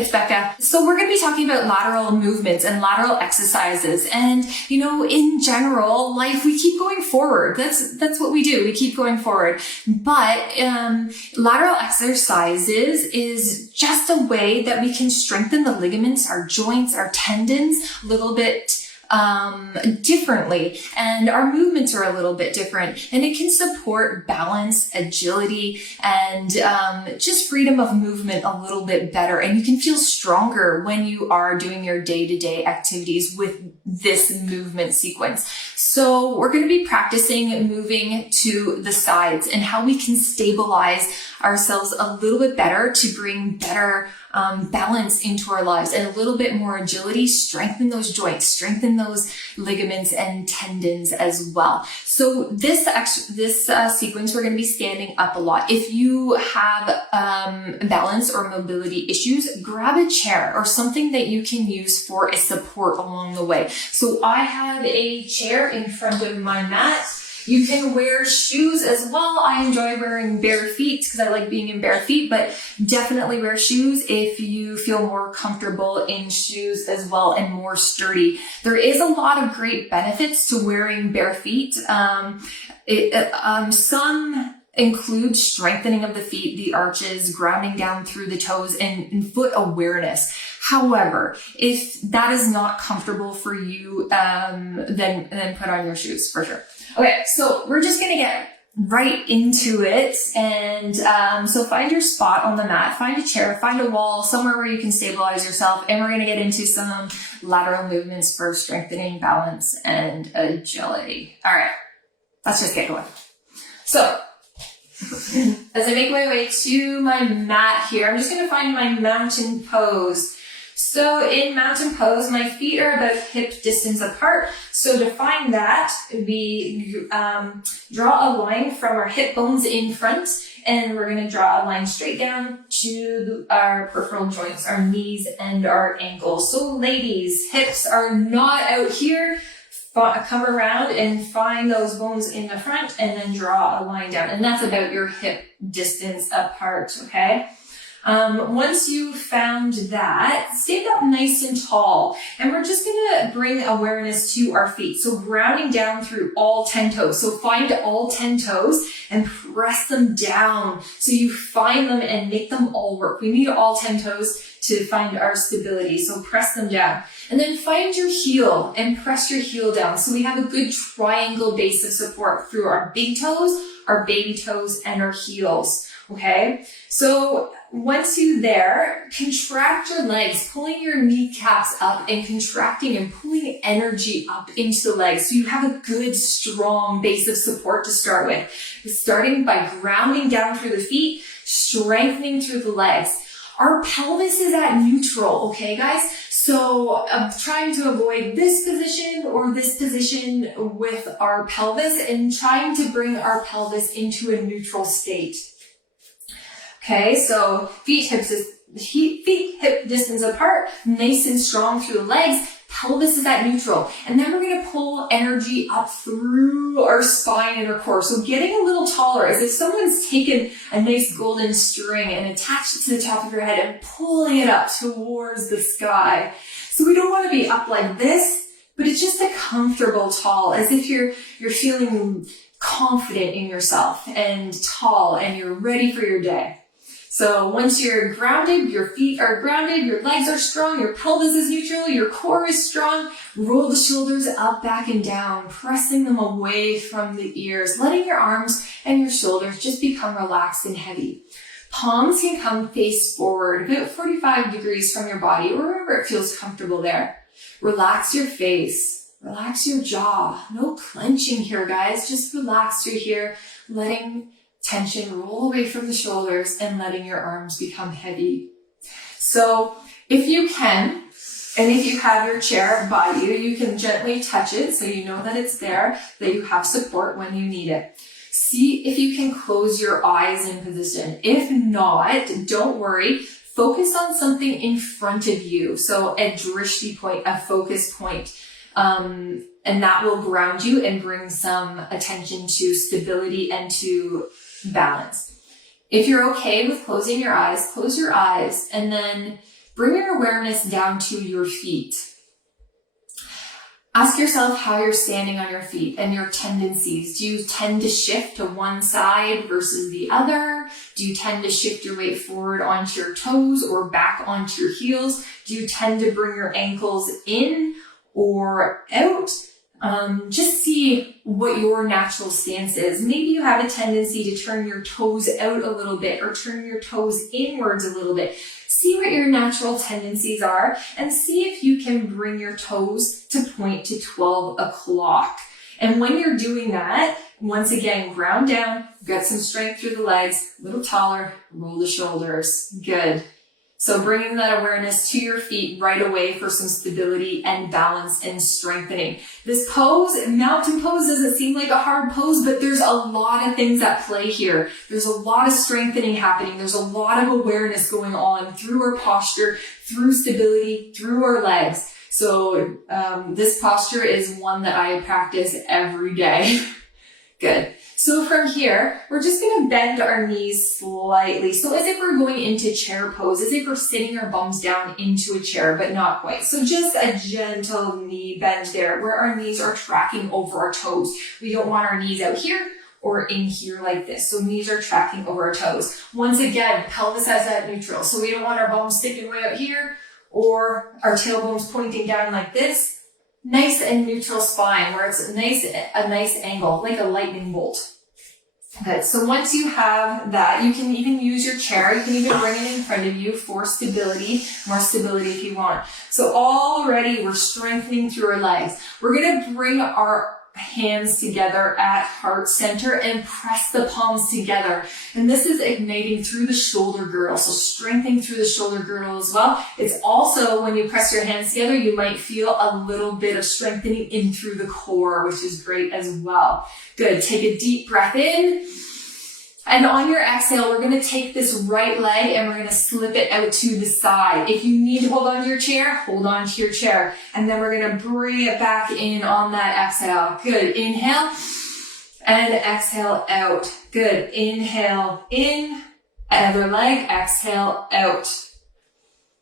It's Becca. So we're going to be talking about lateral movements and lateral exercises. And, in general, life, we keep going forward. That's what we do. We keep going forward. But lateral exercises is just a way that we can strengthen the ligaments, our joints, our tendons a little bit differently, and our movements are a little bit different, and it can support balance, agility, and just freedom of movement a little bit better. And you can feel stronger when you are doing your day-to-day activities with this movement sequence. So we're going to be practicing moving to the sides and how we can stabilize ourselves a little bit better to bring better balance into our lives and a little bit more agility, strengthen those joints, strengthen those ligaments and tendons as well. So this sequence, we're going to be standing up a lot. If you have balance or mobility issues, grab a chair or something that you can use for a support along the way. So I have a chair in front of my mat. You can wear shoes as well. I enjoy wearing bare feet because I like being in bare feet, but definitely wear shoes if you feel more comfortable in shoes as well and more sturdy. There is a lot of great benefits to wearing bare feet. Some include strengthening of the feet, the arches, grounding down through the toes, and foot awareness. However, if that is not comfortable for you, then put on your shoes for sure. Okay, so we're just going to get right into it. And so find your spot on the mat, find a chair, find a wall, somewhere where you can stabilize yourself. And we're going to get into some lateral movements for strengthening balance and agility. All right, let's just get going. So as I make my way to my mat here, I'm just going to find my mountain pose. So in mountain pose, my feet are about hip distance apart. So to find that, we draw a line from our hip bones in front, and we're going to draw a line straight down to our peripheral joints, our knees and our ankles. So ladies, hips are not out here. Come around and find those bones in the front and then draw a line down. And that's about your hip distance apart, okay? Once you found that, stand up nice and tall. And we're just going to bring awareness to our feet. So grounding down through all 10 toes. So find all 10 toes and press them down. So you find them and make them all work. We need all 10 toes to find our stability. So press them down. And then find your heel and press your heel down. So we have a good triangle base of support through our big toes, our baby toes, and our heels. Okay? So once you're there, contract your legs, pulling your kneecaps up and contracting and pulling energy up into the legs. So you have a good, strong base of support to start with. Starting by grounding down through the feet, strengthening through the legs. Our pelvis is at neutral, okay, guys? So I'm trying to avoid this position or this position with our pelvis and trying to bring our pelvis into a neutral state. Okay, so feet hip distance apart, nice and strong through the legs. Pelvis is at neutral. And then we're going to pull energy up through our spine and our core. So getting a little taller, as if someone's taken a nice golden string and attached it to the top of your head and pulling it up towards the sky. So we don't want to be up like this, but it's just a comfortable tall, as if you're feeling confident in yourself and tall and you're ready for your day. So once you're grounded, your feet are grounded, your legs are strong, your pelvis is neutral, your core is strong, roll the shoulders up, back, and down, pressing them away from the ears, letting your arms and your shoulders just become relaxed and heavy. Palms can come face forward, about 45 degrees from your body, or wherever it feels comfortable there. Relax your face, relax your jaw. No clenching here, guys. Just relax through here, letting tension roll away from the shoulders and letting your arms become heavy. So if you can, and if you have your chair by you, you can gently touch it so you know that it's there, that you have support when you need it. See if you can close your eyes in position. If not, don't worry. Focus on something in front of you. So a drishti point, a focus point. And that will ground you and bring some attention to stability and to balance. If you're okay with closing your eyes, close your eyes and then Bring your awareness down to your feet. Ask yourself how you're standing on your feet and your tendencies. Do you tend to shift to one side versus the other? Do you tend to shift your weight forward onto your toes or back onto your heels? Do you tend to bring your ankles in or out? Just see what your natural stance is. Maybe you have a tendency to turn your toes out a little bit or turn your toes inwards a little bit. See what your natural tendencies are and see if you can bring your toes to point to 12 o'clock. And when you're doing that, once again, ground down, get some strength through the legs, a little taller, roll the shoulders. Good. So bringing that awareness to your feet right away for some stability and balance and strengthening. This pose, mountain pose, doesn't seem like a hard pose, but there's a lot of things at play here. There's a lot of strengthening happening. There's a lot of awareness going on through our posture, through stability, through our legs. So this posture is one that I practice every day. Good. So from here, we're just going to bend our knees slightly. So as if we're going into chair pose, as if we're sitting our bums down into a chair, but not quite. So just a gentle knee bend there where our knees are tracking over our toes. We don't want our knees out here or in here like this. So knees are tracking over our toes. Once again, pelvis has that neutral. So we don't want our bums sticking way out here or our tailbones pointing down like this. Nice and neutral spine where it's a nice angle, like a lightning bolt. Good. So once you have that, you can even use your chair. You can even bring it in front of you for stability, more stability if you want. So already we're strengthening through our legs. We're going to bring our hands together at heart center and press the palms together. And this is igniting through the shoulder girdle. So strengthening through the shoulder girdle as well. It's also when you press your hands together, you might feel a little bit of strengthening in through the core, which is great as well. Good. Take a deep breath in. And on your exhale, we're going to take this right leg and we're going to slip it out to the side. If you need to hold on to your chair, hold on to your chair. And then we're going to bring it back in on that exhale. Good. Inhale and exhale out. Good. Inhale in, other leg, exhale out.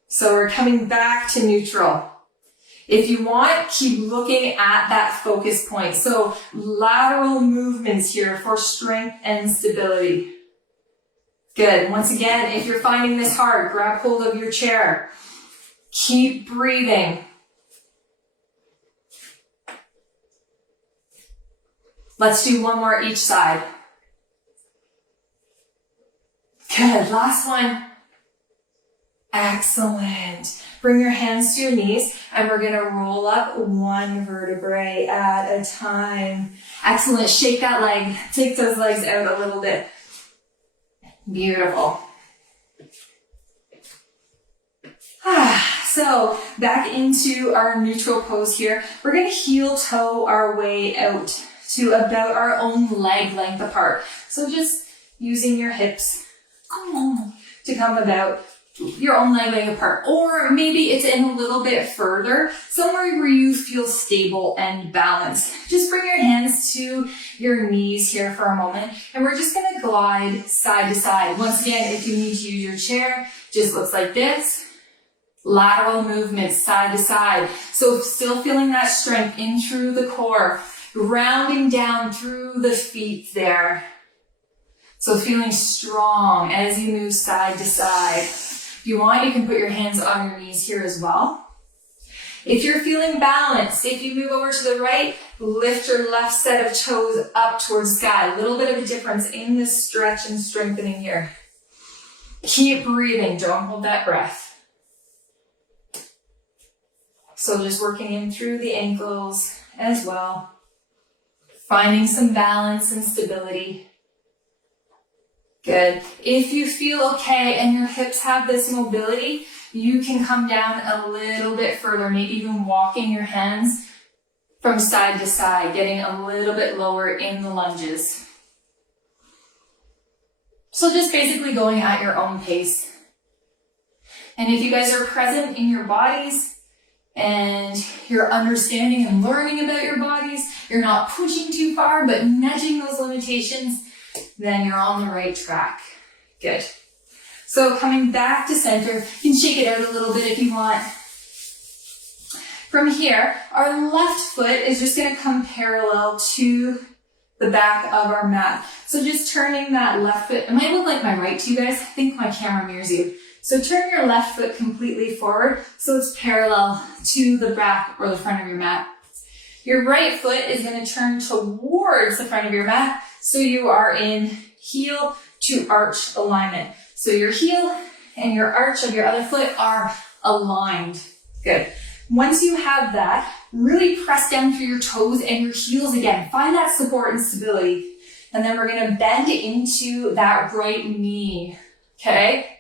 So we're coming back to neutral. If you want, keep looking at that focus point. So lateral movements here for strength and stability. Good. Once again, if you're finding this hard, grab hold of your chair. Keep breathing. Let's do one more each side. Good. Last one. Excellent. Bring your hands to your knees and we're going to roll up one vertebrae at a time. Excellent. Shake that leg. Take those legs out a little bit. Beautiful. So back into our neutral pose here. We're going to heel toe our way out to about our own leg length apart. So just using your hips to come about your own leg apart, or maybe it's in a little bit further, somewhere where you feel stable and balanced. Just bring your hands to your knees here for a moment, and we're just going to glide side to side. Once again, if you need to use your chair, just looks like this. Lateral movement side to side. So still feeling that strength in through the core, rounding down through the feet there. So feeling strong as you move side to side. If you want, you can put your hands on your knees here as well. If you're feeling balanced, if you move over to the right, lift your left set of toes up towards the sky. A little bit of a difference in this stretch and strengthening here. Keep breathing. Don't hold that breath. So just working in through the ankles as well. Finding some balance and stability. Good. If you feel okay and your hips have this mobility, you can come down a little bit further, maybe even walking your hands from side to side, getting a little bit lower in the lunges. So just basically going at your own pace. And if you guys are present in your bodies and you're understanding and learning about your bodies, you're not pushing too far, but nudging those limitations, then you're on the right track. Good. So coming back to center, you can shake it out a little bit if you want. From here, our left foot is just going to come parallel to the back of our mat. So just turning that left foot, it might look like my right to you guys. I think my camera mirrors you. So turn your left foot completely forward so it's parallel to the back or the front of your mat. Your right foot is going to turn towards the front of your mat so you are in heel to arch alignment. So your heel and your arch of your other foot are aligned. Good. Once you have that, really press down through your toes and your heels again. Find that support and stability. And then we're going to bend into that right knee. Okay?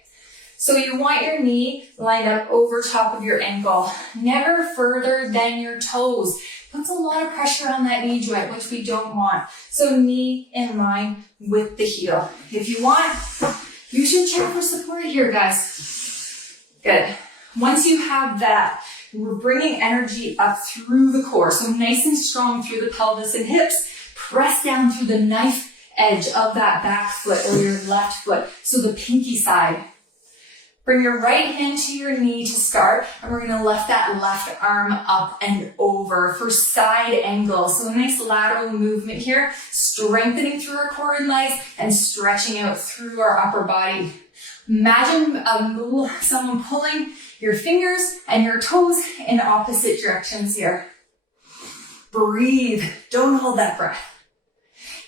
So you want your knee lined up over top of your ankle, never further than your toes. Puts a lot of pressure on that knee joint, which we don't want. So knee in line with the heel. If you want, use your chair for support here, guys. Good. Once you have that, we're bringing energy up through the core. So nice and strong through the pelvis and hips. Press down through the knife edge of that back foot or your left foot. So the pinky side. Bring your right hand to your knee to start, and we're going to lift that left arm up and over for side angle. So a nice lateral movement here, strengthening through our core and legs and stretching out through our upper body. Imagine someone pulling your fingers and your toes in opposite directions here. Breathe. Don't hold that breath.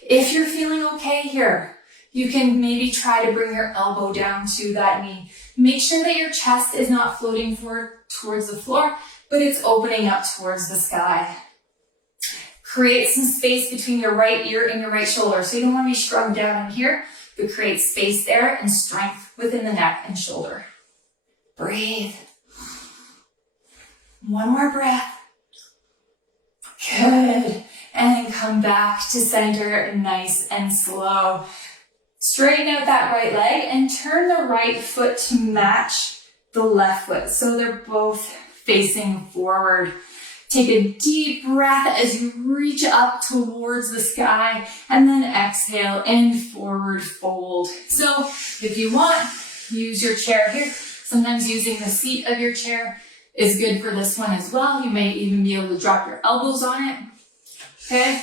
If you're feeling okay here, you can maybe try to bring your elbow down to that knee. Make sure that your chest is not floating forward towards the floor, but it's opening up towards the sky. Create some space between your right ear and your right shoulder. So you don't want to be shrugged down in here, but create space there and strength within the neck and shoulder. Breathe. One more breath. Good. And come back to center, nice and slow. Straighten out that right leg and turn the right foot to match the left foot. So they're both facing forward. Take a deep breath as you reach up towards the sky and then exhale and forward fold. So if you want, use your chair here. Sometimes using the seat of your chair is good for this one as well. You may even be able to drop your elbows on it. Okay?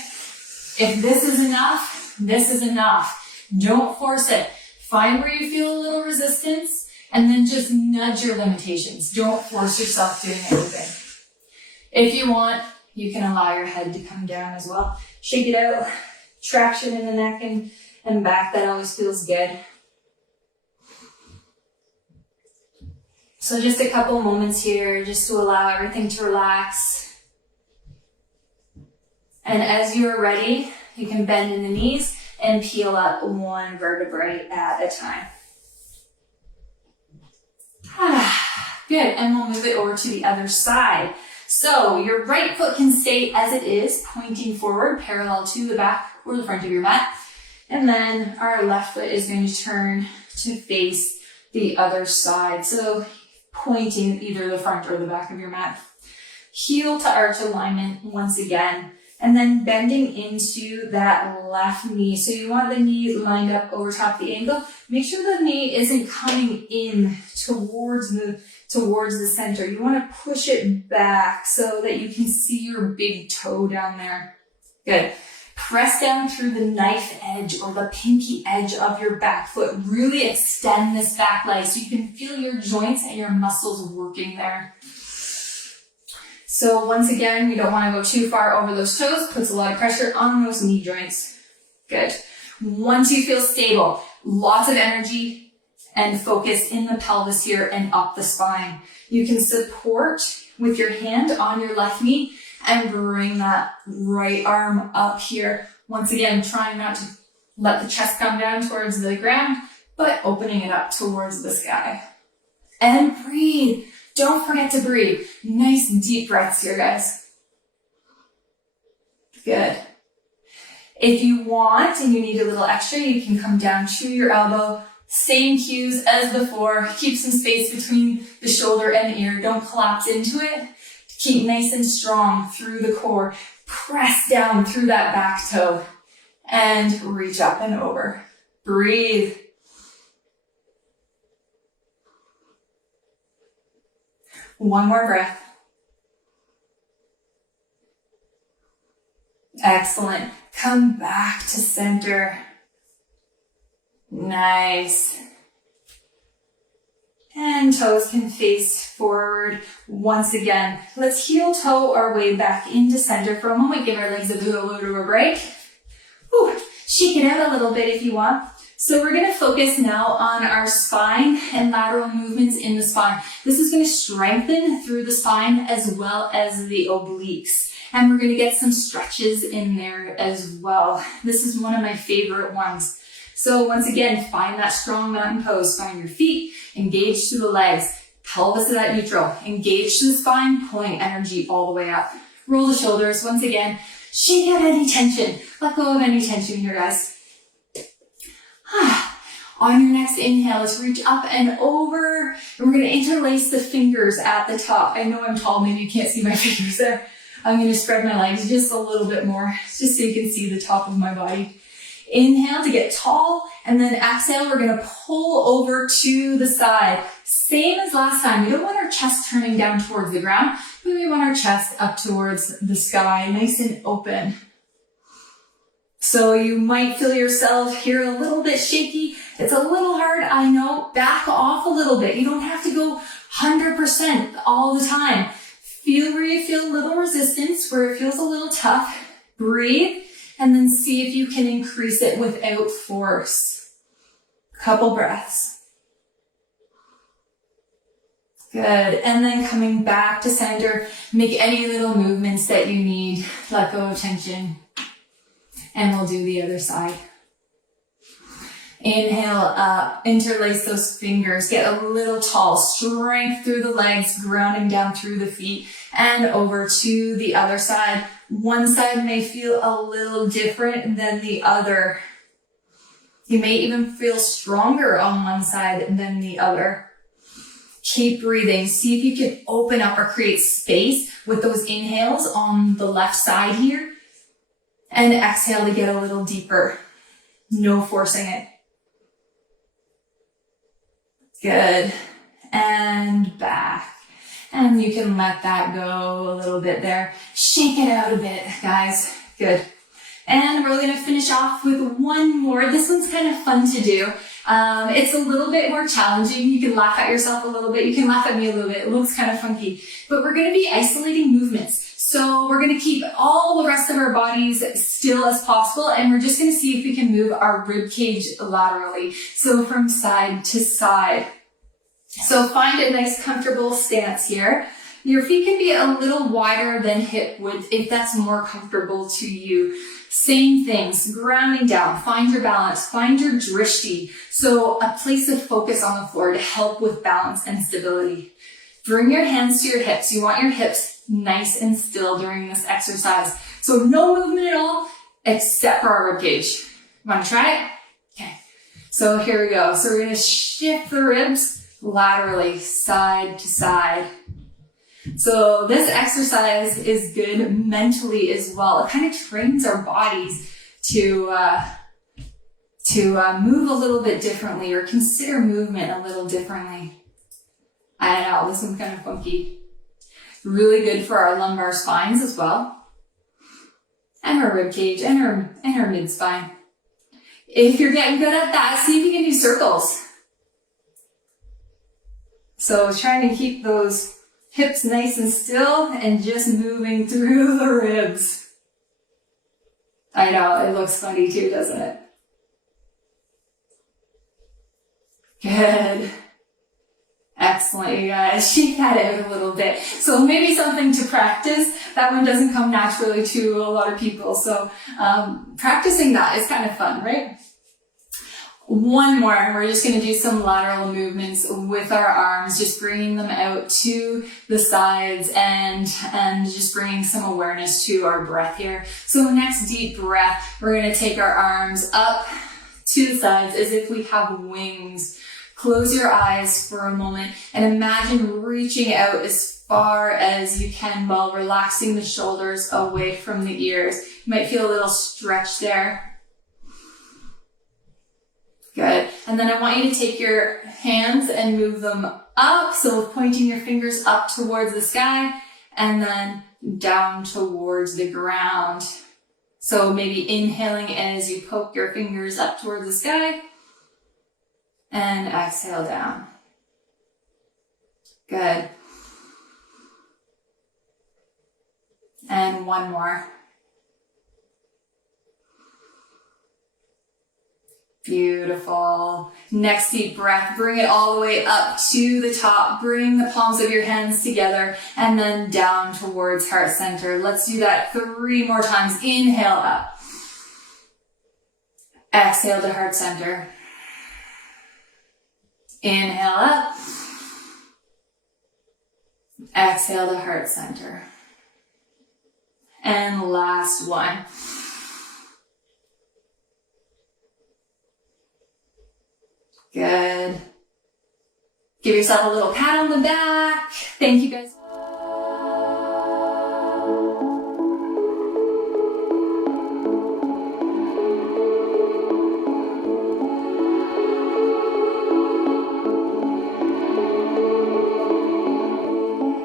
If this is enough, this is enough. Don't force it. Find where you feel a little resistance and then just nudge your limitations. Don't force yourself doing anything. If you want, you can allow your head to come down as well. Shake it out. Traction in the neck and back. That always feels good. So just a couple moments here just to allow everything to relax. And as you're ready, you can bend in the knees and peel up one vertebrae at a time. Good, and we'll move it over to the other side. So your right foot can stay as it is, pointing forward, parallel to the back or the front of your mat. And then our left foot is going to turn to face the other side. So pointing either the front or the back of your mat. Heel to arch alignment once again. And then bending into that left knee. So you want the knee lined up over top the ankle. Make sure the knee isn't coming in towards the center. You want to push it back so that you can see your big toe down there. Good. Press down through the knife edge or the pinky edge of your back foot. Really extend this back leg so you can feel your joints and your muscles working there. So once again, we don't want to go too far over those toes. Puts a lot of pressure on those knee joints. Good. Once you feel stable, lots of energy and focus in the pelvis here and up the spine. You can support with your hand on your left knee and bring that right arm up here. Once again, trying not to let the chest come down towards the ground, but opening it up towards the sky. And breathe. Don't forget to breathe. Nice deep breaths here, guys. Good. If you want and you need a little extra, you can come down to your elbow. Same cues as before. Keep some space between the shoulder and the ear. Don't collapse into it. Keep nice and strong through the core. Press down through that back toe and reach up and over. Breathe. One more breath. Excellent. Come back to center. Nice. And toes can face forward once again. Let's heel toe our way back into center for a moment. Give our legs a little bit of a break. Whew. Shake it out a little bit if you want. So we're going to focus now on our spine and lateral movements in the spine. This is going to strengthen through the spine as well as the obliques. And we're going to get some stretches in there as well. This is one of my favorite ones. So once again, find that strong mountain pose. Find your feet, engage through the legs, pelvis is at neutral, engage through the spine, pulling energy all the way up. Roll the shoulders. Once again, shake out any tension. Let go of any tension here, guys. On your next inhale, let's reach up and over. And we're going to interlace the fingers at the top. I know I'm tall, maybe you can't see my fingers there. I'm going to spread my legs just a little bit more, just so you can see the top of my body. Inhale to get tall, and then exhale, we're going to pull over to the side. Same as last time. We don't want our chest turning down towards the ground, but we want our chest up towards the sky, nice and open. So you might feel yourself here a little bit shaky. It's a little hard, I know. Back off a little bit. You don't have to go 100% all the time. Feel where you feel a little resistance, where it feels a little tough. Breathe, and then see if you can increase it without force. Couple breaths. Good. And then coming back to center, make any little movements that you need. Let go of tension. And we'll do the other side. Inhale up, interlace those fingers, get a little tall, strength through the legs, grounding down through the feet, and over to the other side. One side may feel a little different than the other. You may even feel stronger on one side than the other. Keep breathing. See if you can open up or create space with those inhales on the left side here. And exhale to get a little deeper. No forcing it. Good. And back. And you can let that go a little bit there. Shake it out a bit, guys. Good. And we're going to finish off with one more. This one's kind of fun to do. It's a little bit more challenging. You can laugh at yourself a little bit. You can laugh at me a little bit. It looks kind of funky. But we're going to be isolating movements. So we're going to keep all the rest of our bodies still as possible, and we're just going to see if we can move our rib cage laterally. So from side to side. So find a nice comfortable stance here. Your feet can be a little wider than hip width if that's more comfortable to you. Same things, grounding down, find your balance, find your drishti. So a place of focus on the floor to help with balance and stability. Bring your hands to your hips. You want your hips nice and still during this exercise. So no movement at all except for our rib cage. Want to try it? Okay. So here we go. So we're going to shift the ribs laterally, side to side. So this exercise is good mentally as well. It kind of trains our bodies to move a little bit differently or consider movement a little differently. I know, this one's kind of funky. Really good for our lumbar spines as well. And our rib cage and our mid spine. If you're getting good at that, see if you can do circles. So trying to keep those hips nice and still and just moving through the ribs. I know, it looks funny too, doesn't it? Good. Excellent, you guys. Shake that out a little bit. So maybe something to practice. That one doesn't come naturally to a lot of people. So practicing that is kind of fun, right? One more. We're just going to do some lateral movements with our arms, just bringing them out to the sides and just bringing some awareness to our breath here. So next deep breath, we're going to take our arms up to the sides as if we have wings. Close your eyes for a moment and imagine reaching out as far as you can while relaxing the shoulders away from the ears. You might feel a little stretch there. Good. And then I want you to take your hands and move them up. So pointing your fingers up towards the sky and then down towards the ground. So maybe inhaling as you poke your fingers up towards the sky and exhale down. Good. And one more. Beautiful. Next deep breath, bring it all the way up to the top. Bring the palms of your hands together and then down towards heart center. Let's do that 3 more times. Inhale up. Exhale to heart center. Inhale up. Exhale to heart center. And last one. Good. Give yourself a little pat on the back. Thank you guys.